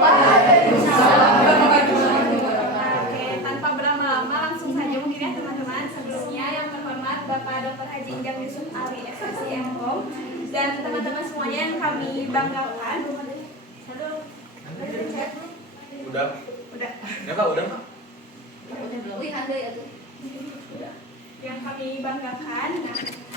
Oke, tanpa berlama-lama langsung saja mungkin ya teman-teman. Sebelumnya yang terhormat Bapak Dr. Haji Injam Yusuf Ali, SLC MKOM, dan teman-teman semuanya yang kami banggakan. Udah. Ya Kak, udah Kak. Yang kami banggakan.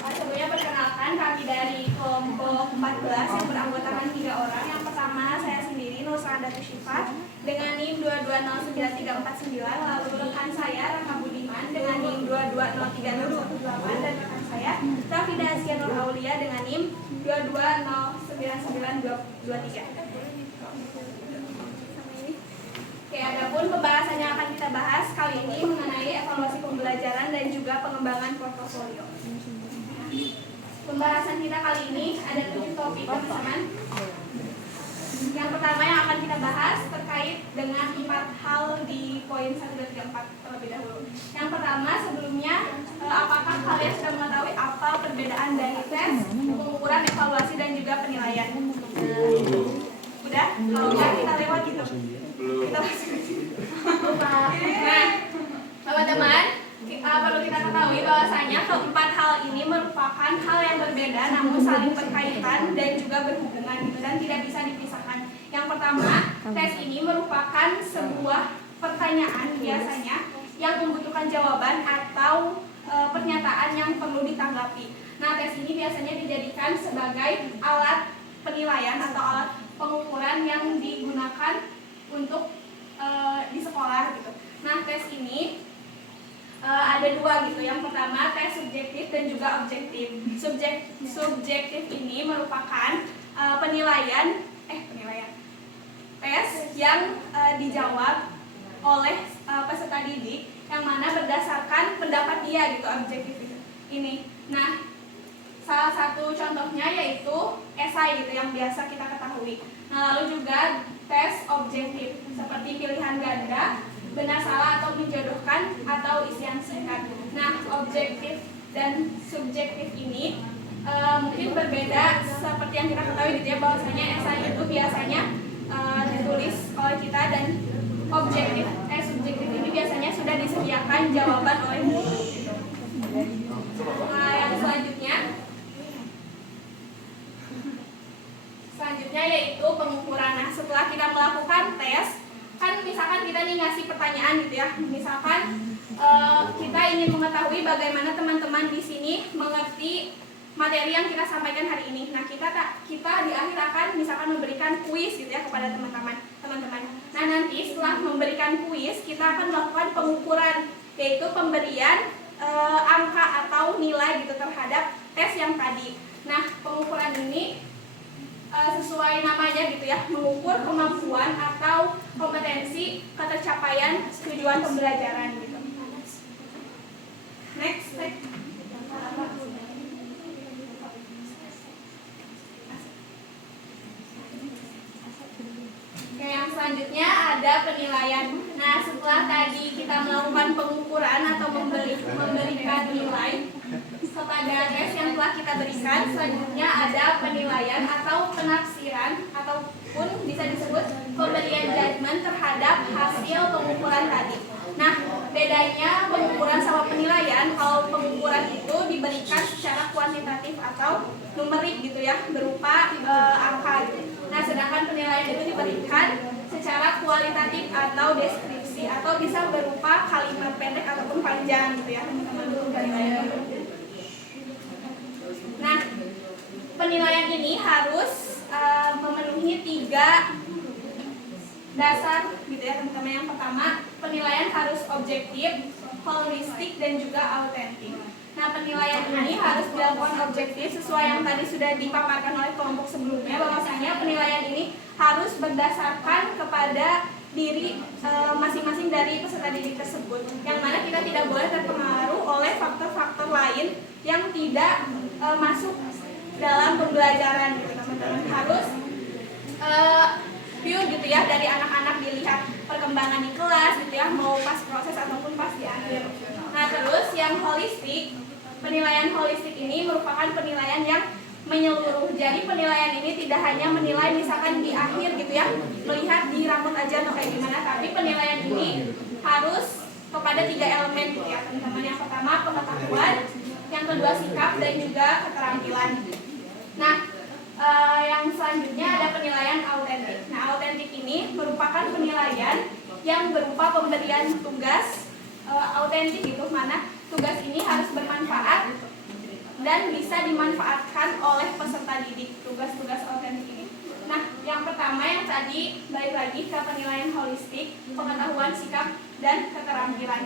Nah, sebelumnya perkenalkan kami dari kelompok 14 yang beranggotakan 3 orang. Yang pertama saya sendiri Nur Saadatu Syifa dengan NIM 2209349, lalu rekan saya Raka Budiman dengan NIM 2203618, dan rekan saya Rafida Asya Nur Aulia dengan NIM 2209923. Oke, adapun pembahasan yang akan kita bahas kali ini mengenai evaluasi pembelajaran dan juga pengembangan portofolio. Pembahasan kita kali ini ada 7 topik, teman-teman. Yang pertama yang akan kita bahas terkait dengan 4 hal di poin 1, 2, 3, 4 terlebih dahulu. Yang pertama, sebelumnya, apakah kalian sudah mengetahui apa perbedaan dari tes, pengukuran, evaluasi, dan juga penilaian? Udah? Kalau enggak kita lewat gitu. Kita langsung. Nah, teman-teman, perlu kita ketahui bahwasanya keempat hal ini merupakan hal yang berbeda namun saling berkaitan dan juga berhubungan gitu, dan tidak bisa dipisahkan. Yang pertama, tes ini merupakan sebuah pertanyaan biasanya yang membutuhkan jawaban atau pernyataan yang perlu ditanggapi. Nah, tes ini biasanya dijadikan sebagai alat penilaian atau alat pengukuran yang digunakan untuk di sekolah gitu. Nah, tes ini ada 2 gitu. Yang pertama tes subjektif dan juga objektif. Subjektif ini merupakan penilaian tes yang dijawab oleh peserta didik yang mana berdasarkan pendapat dia gitu, objektif ini. Nah, salah satu contohnya yaitu esai gitu yang biasa kita ketahui. Nah, lalu juga tes objektif seperti pilihan ganda, benar salah atau menjodohkan, atau isian singkat. Nah, objektif dan subjektif ini mungkin berbeda seperti yang kita ketahui gitu ya, bahwasanya esai itu biasanya ditulis oleh kita, dan subjektif ini biasanya sudah disediakan jawaban oleh guru gitu. Nah, yang selanjutnya yaitu pengukuran. Nah, setelah kita melakukan tes, kan misalkan kita nih ngasih pertanyaan gitu ya, misalkan kita ingin mengetahui bagaimana teman-teman di sini mengerti materi yang kita sampaikan hari ini. Nah, kita di akhir akan misalkan memberikan kuis gitu ya kepada teman-teman. Nah, nanti setelah memberikan kuis, kita akan melakukan pengukuran, yaitu pemberian angka atau nilai gitu terhadap tes yang tadi. Nah, pengukuran ini sesuai namanya gitu ya, mengukur kemampuan atau kompetensi ketercapaian tujuan pembelajaran gitu. Next. Oke, yang selanjutnya ada penilaian. Nah, setelah tadi kita melakukan pengukuran atau memberikan nilai kepada tes yang telah kita berikan, selanjutnya ada penilaian atau penafsiran ataupun bisa disebut pemberian judgement terhadap hasil pengukuran tadi. Nah, bedanya pengukuran sama penilaian, kalau pengukuran itu diberikan secara kuantitatif atau numerik gitu ya, berupa angka gitu. Nah, sedangkan penilaian itu diberikan secara kualitatif atau deskripsi, atau bisa berupa kalimat pendek ataupun panjang gitu ya, teman-teman. Penilaian. Nah, penilaian ini harus memenuhi 3 dasar gitu ya teman-teman. Yang pertama, penilaian harus objektif, holistik, dan juga autentik. Nah, penilaian ini harus dilakukan objektif sesuai yang tadi sudah dipaparkan oleh kelompok sebelumnya, bahwasanya penilaian ini harus berdasarkan kepada diri masing-masing dari peserta didik tersebut, yang mana kita tidak boleh terpengaruh oleh faktor-faktor lain yang tidak masuk dalam pembelajaran gitu teman-teman. Harus view gitu ya, dari anak-anak dilihat perkembangan di kelas gitu ya, mau pas proses ataupun pas di akhir. Nah, terus yang holistik, penilaian holistik ini merupakan penilaian yang menyeluruh. Jadi penilaian ini tidak hanya menilai misalkan di akhir gitu ya, melihat di rambut aja atau kayak gimana, tapi penilaian ini harus kepada 3 elemen gitu ya teman-teman. Yang pertama pengetahuan, yang kedua sikap, dan juga keterampilan. Nah, yang selanjutnya ada penilaian autentik. Nah, autentik ini merupakan penilaian yang berupa pemberian tugas autentik gitu, mana tugas ini harus bermanfaat dan bisa dimanfaatkan oleh peserta didik, tugas-tugas autentik ini. Nah, yang pertama yang tadi balik lagi ke penilaian holistik, pengetahuan, sikap, dan keterampilan.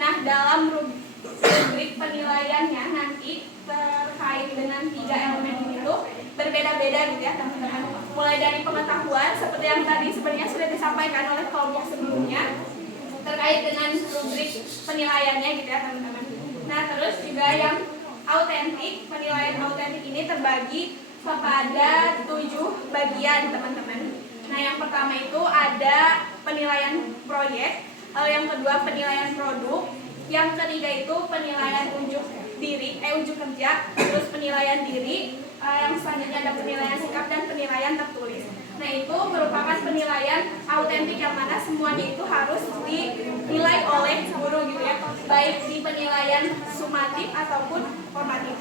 Nah, dalam rubrik penilaiannya nanti terkait dengan 3 elemen ini tuh berbeda-beda gitu ya teman-teman. Mulai dari pengetahuan seperti yang tadi sebenarnya sudah disampaikan oleh kelompok sebelumnya terkait dengan rubrik penilaiannya gitu ya teman-teman. Nah, terus juga yang autentik, penilaian autentik ini terbagi kepada 7 bagian teman-teman. Nah, yang pertama itu ada penilaian proyek, yang kedua penilaian produk, yang ketiga itu penilaian unjuk kerja, terus penilaian diri, yang selanjutnya ada penilaian sikap dan penilaian tertulis. Nah, itu merupakan penilaian autentik yang mana semuanya itu harus dinilai oleh guru gitu ya, baik di penilaian sumatif ataupun formatif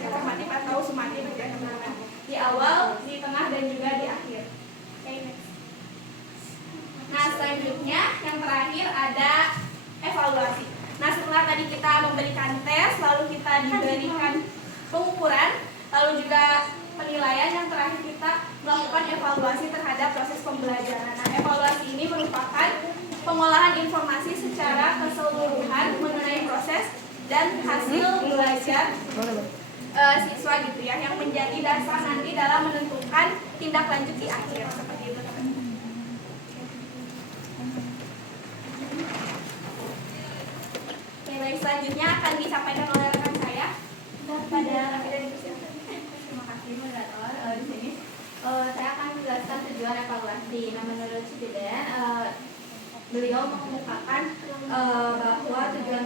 atau sumatif gitu ya teman-teman, di awal, di tengah, dan juga di akhir. Nah, selanjutnya yang terakhir ada evaluasi. Nah, setelah tadi kita memberikan tes, lalu kita diberikan pengukuran, lalu juga penilaian, yang terakhir kita melakukan evaluasi terhadap proses pembelajaran. Nah, evaluasi ini merupakan pengolahan informasi secara keseluruhan mengenai proses dan hasil belajar siswa gitu ya, yang menjadi dasar nanti dalam menentukan tindak lanjut di akhir, seperti itu teman-teman. Oke, baik, selanjutnya akan disampaikan oleh rekan saya pada rapid dipersilakan. Terima kasih moderator. Di sini saya akan menjelaskan tujuan evaluasi. Nah, menurut Cipiden, beliau mengemukakan bahwa tujuan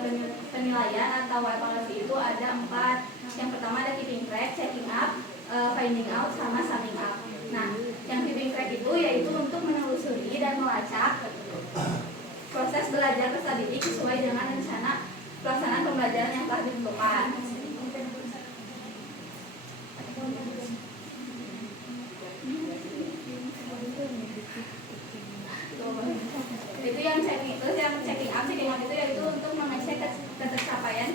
penilaian atau evaluasi itu ada 4. Yang pertama ada keeping track, checking up, finding out, sama summing up. Nah, yang keeping track itu yaitu untuk menelusuri dan melacak proses belajar peserta didik sesuai dengan rencana pelaksanaan pembelajaran yang telah ditentukan. Itu yang checking up itu yaitu untuk mengecek ketercapaian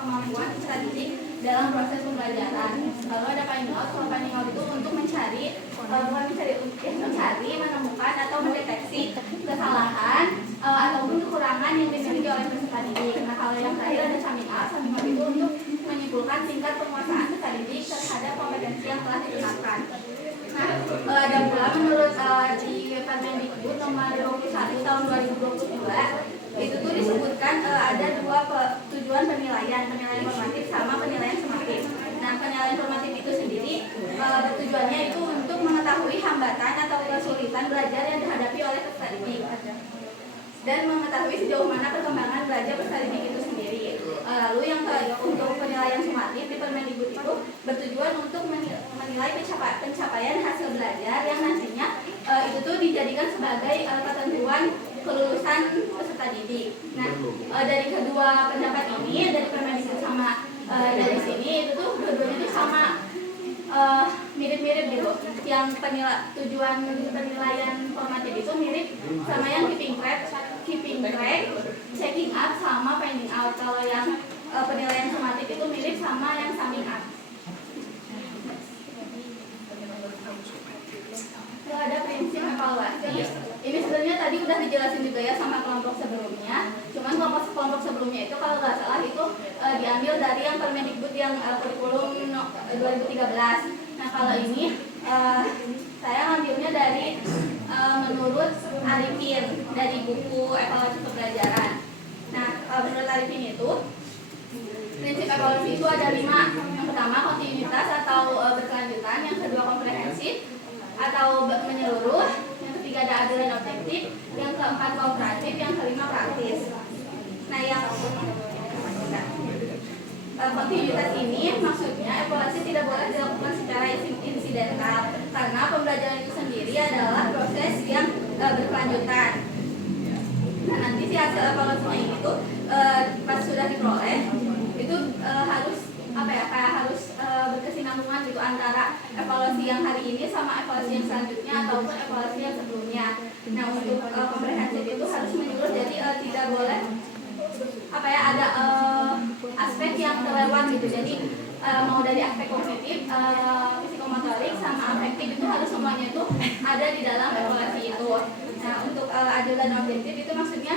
kemampuan peserta didik dalam proses pembelajaran. Lalu ada finding out. Kalau finding out itu untuk mencari, menemukan atau mendeteksi kesalahan ataupun kekurangan yang dimiliki oleh peserta didik. Nah, kalau yang terakhir ada summing up. Summing up itu untuk menyimpulkan tingkat penguasaan peserta didik terhadap kompetensi yang telah digunakan. Nah, ada pula menurut di Permendikbud nomor 21 tahun 2022 itu tuh disebutkan ada 2 tujuan penilaian formatif sama penilaian sumatif. Nah, penilaian formatif itu sendiri tujuannya itu untuk mengetahui hambatan atau kesulitan belajar yang dihadapi oleh peserta didik dan mengetahui sejauh mana perkembangan belajar peserta didik itu sendiri. Lalu yang untuk penilaian sumatif di Permendikbud itu bertujuan untuk menilai pencapaian hasil belajar yang nantinya itu tuh dijadikan sebagai ketentuan kelulusan peserta didik. Nah, dari kedua pendapat ini, dari Permendikbud sama dari sini itu tuh dua-duanya itu sama, mirip-mirip gitu. Yang tujuan penilaian formatif itu mirip sama yang keeping track, checking up, sama finding out. Kalau yang penilaian sumatif itu mirip sama yang summing up. Ada prinsip evaluasi. Ini sebenarnya tadi udah dijelasin juga ya sama kelompok sebelumnya. Cuman kelompok sebelumnya itu kalau nggak salah itu diambil dari yang Permendikbud yang kurikulum 2013. Nah, kalau ini saya ngambilnya dari menurut Arifin dari buku evaluasi pembelajaran. Nah, menurut Arifin itu prinsip evaluasi itu ada 5. Yang pertama kontinuitas atau berkelanjutan, yang kedua komprehensif atau menyeluruh, yang ketiga ada adil dan objektif, yang keempat kooperatif, yang kelima praktis. Nah, yang kontinuitas ini maksudnya evaluasi tidak boleh dilakukan secara insidental karena pembelajaran itu sendiri adalah proses yang berkelanjutan. Nah, nanti si hasil evaluasinya itu pas sudah diperoleh itu harus harus berkesinambungan gitu antara evaluasi yang hari ini sama evaluasi yang selanjutnya ataupun evaluasi yang sebelumnya. Nah, untuk komprehensif itu harus menyeluruh, jadi tidak boleh ada aspek yang terlewat gitu. Jadi mau dari aspek kognitif, psikomotorik sama afektif itu harus semuanya itu ada di dalam evaluasi itu. Nah, untuk adil dan objektif itu maksudnya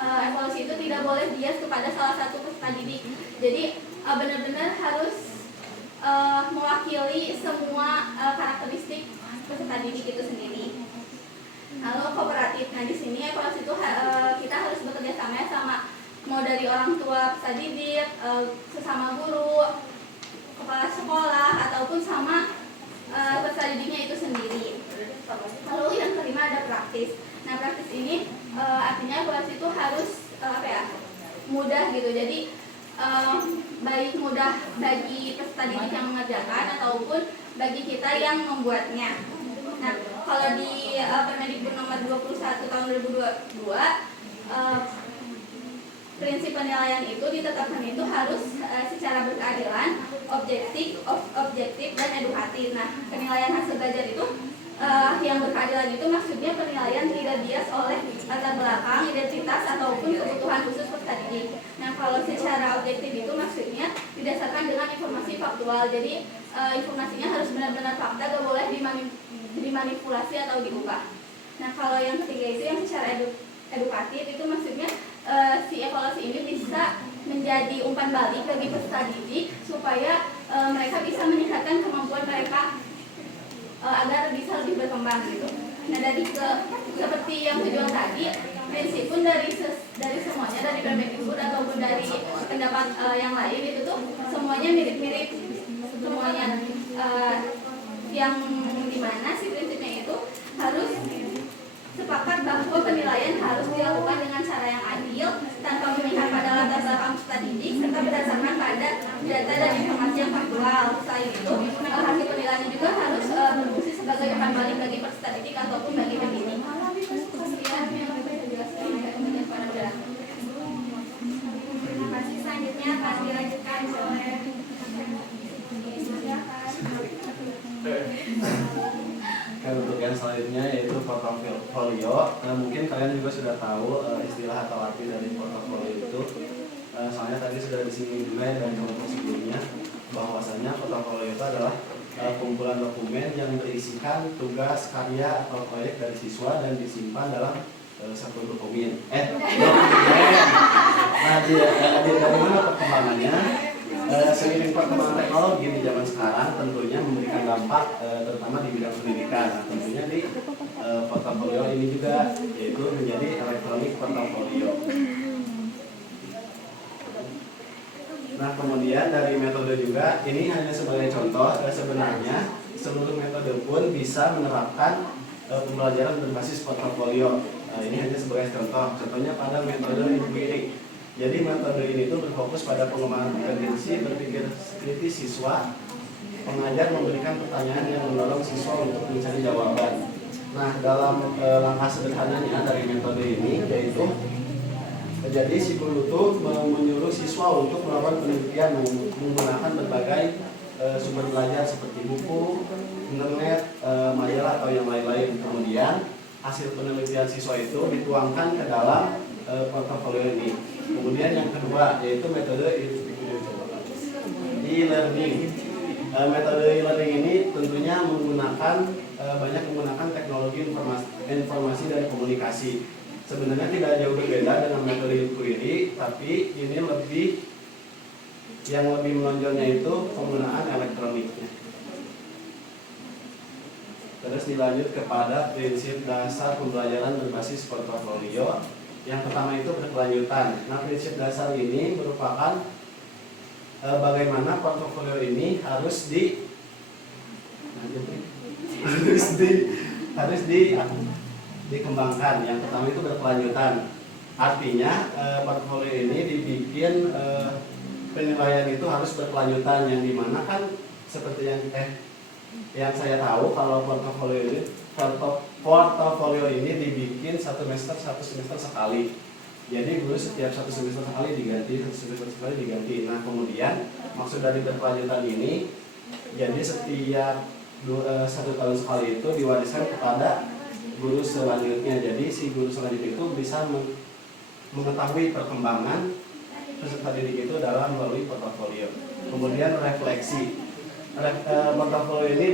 evaluasi itu tidak boleh bias kepada salah satu peserta didik. Jadi benar-benar harus mewakili semua karakteristik peserta didik itu sendiri. Lalu kooperatif. Nah, di sini evaluasi itu kita harus bekerja sama mau dari orang tua peserta didik, sesama guru, kepala sekolah ataupun sama peserta didiknya itu sendiri. Lalu yang kelima ada praktis. Nah, praktis ini artinya evaluasi itu harus mudah gitu. Jadi baik mudah bagi peserta didik yang mengerjakan ataupun bagi kita yang membuatnya. Nah, kalau di Permendikbud nomor 21 tahun 2022 prinsip penilaian itu ditetapkan itu harus secara berkeadilan, objektif dan edukatif. Nah, penilaian hasil belajar itu yang berkeadilan itu maksudnya penilaian tidak bias oleh latar belakang, identitas ataupun kebutuhan khusus peserta didik. Nah, kalau secara objektif itu maksudnya didasarkan dengan informasi faktual. Jadi informasinya harus benar-benar fakta, gak boleh dimanipulasi atau diubah. Nah, kalau yang ketiga itu yang secara edukatif itu maksudnya si evaluasi ini bisa menjadi umpan balik bagi peserta didik supaya mereka bisa meningkatkan kemampuan mereka agar bisa lebih berkembang gitu. Nah, dari seperti yang tujuan tadi, prinsip pun dari semuanya, dari Permendikbud ataupun dari pendapat yang lain itu tuh semuanya mirip-mirip semuanya, yang dimana si prinsipnya itu harus sepakat bahwa penilaian harus dilakukan dengan cara yang adil tanpa memihak pada latar belakang peserta didik serta berdasarkan pada data dan informasi yang faktual. Selain itu, hasil penilaian juga harus berfungsi sebagai umpan balik bagi peserta didik ataupun bagi pendidik. Terima kasih. Selanjutnya akan dilanjutkan oleh untuk yang selanjutnya yaitu portofolio. Mungkin kalian juga sudah tahu istilah atau arti dari portofolio itu. Soalnya tadi sudah disinggung juga dari kelompok sebelumnya bahwasanya portofolio itu adalah kumpulan dokumen yang berisikan tugas, karya atau proyek dari siswa dan disimpan dalam satu dokumen. Nah, dari mana perkembangannya? Seiring perkembangan teknologi di zaman sekarang tentunya memberikan dampak terutama di bidang pendidikan. Nah, tentunya di portofolio ini juga yaitu menjadi elektronik portofolio. Nah, kemudian dari metode juga ini hanya sebagai contoh. Sebenarnya seluruh metode pun bisa menerapkan pembelajaran berbasis portofolio. Ini hanya sebagai contoh. Contohnya pada metode inquiry. Jadi metode ini tuh berfokus pada pengembangan kompetensi berpikir kritis siswa. Pengajar memberikan pertanyaan yang mendorong siswa untuk mencari jawaban. Nah, dalam langkah sederhananya dari metode ini yaitu jadi si guru itu menyuruh siswa untuk melakukan penelitian menggunakan berbagai sumber belajar seperti buku, internet, majalah atau yang lain-lain. Kemudian hasil penelitian siswa itu dituangkan ke dalam portofolio ini. Kemudian yang kedua yaitu metode e-learning. Metode e-learning ini tentunya banyak menggunakan teknologi informasi dan komunikasi. Sebenarnya tidak jauh berbeda dengan metode inquiry, tapi ini yang lebih menonjolnya itu penggunaan elektroniknya. Terus dilanjut kepada prinsip dasar pembelajaran berbasis portofolio. Yang pertama itu berkelanjutan. Nah, prinsip dasar ini merupakan bagaimana portofolio ini harus dikembangkan. Yang pertama itu berkelanjutan. Artinya portofolio ini dibikin penilaian itu harus berkelanjutan, yang dimana kan seperti yang Yang saya tahu kalau portofolio ini dibikin satu semester sekali. Jadi guru setiap satu semester sekali diganti, satu semester sekali diganti. Nah kemudian maksud dari berkelanjutan ini, jadi setiap 1 tahun sekali itu diwariskan kepada guru selanjutnya. Jadi si guru selanjutnya itu bisa mengetahui perkembangan peserta didik itu dalam melalui portofolio. Kemudian refleksi. Portofolio ini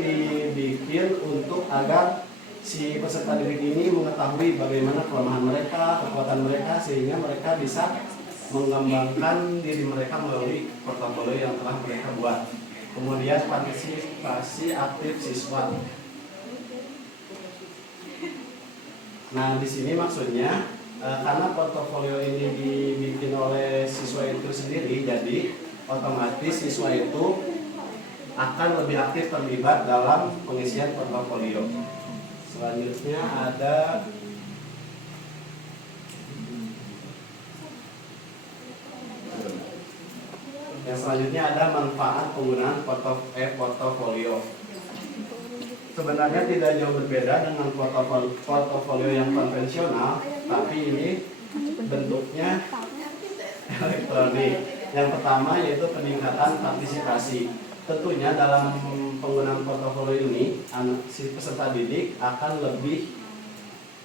dibikin untuk agar si peserta didik ini mengetahui bagaimana kelemahan mereka, kekuatan mereka, sehingga mereka bisa mengembangkan diri mereka melalui portofolio yang telah mereka buat. Kemudian partisipasi aktif siswa. Nah di sini maksudnya karena portofolio ini dibikin oleh siswa itu sendiri, jadi otomatis siswa itu akan lebih aktif terlibat dalam pengisian portofolio. Selanjutnya ada manfaat penggunaan portofolio. Sebenarnya tidak jauh berbeda dengan portofolio yang konvensional, tapi ini bentuknya elektronik. Yang pertama yaitu peningkatan partisipasi. Tentunya dalam penggunaan portofolio ini, si peserta didik akan lebih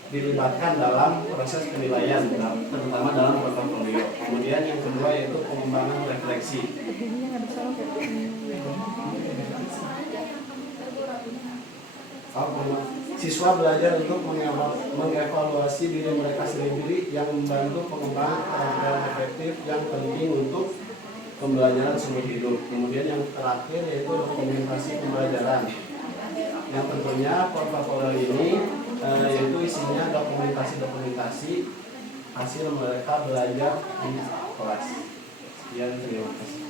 dilibatkan dalam proses penilaian, terutama dalam portofolio. Kemudian yang kedua yaitu pengembangan refleksi. Siswa belajar untuk mengevaluasi diri mereka sendiri yang membantu pengembangan keterampilan efektif yang penting untuk pembelajaran seumur hidup. Kemudian yang terakhir yaitu dokumentasi pembelajaran. Yang tentunya portofolio ini yaitu isinya dokumentasi hasil mereka belajar di kelas. Sekian, terima kasih.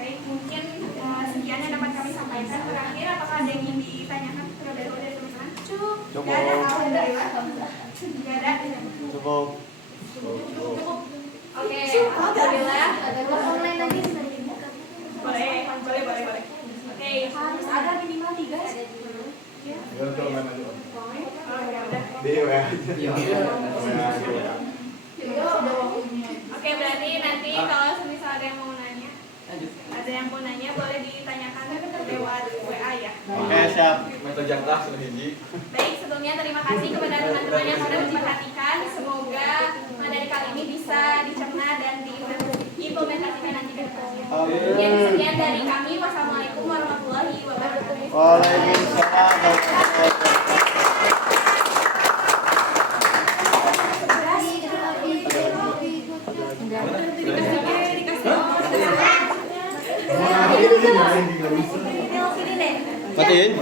Baik, mungkin sekian yang dapat kami sampaikan. Terakhir, apakah ada yang ingin ditanyakan terlebih dahulu dari teman-teman? Cukup. Tidak ada, alhamdulillah. Tidak ada. Cukup. Oke, alhamdulillah. Online lagi Boleh. Oke, harus ada minimal 3. Oke, berarti nanti kalau misal ada yang mau nanya, boleh ditanyakan lewat WA ya. Oke, siap. Metode jangka sudah hiji. Baik, sebelumnya terima kasih kepada teman-teman yang sudah memperhatikan. Semoga materi kali ini bisa dicerna dan diimplementasikan nanti ke depannya. Sekian dari kami. Wassalamualaikum warahmatullahi wabarakatuh. Matiin.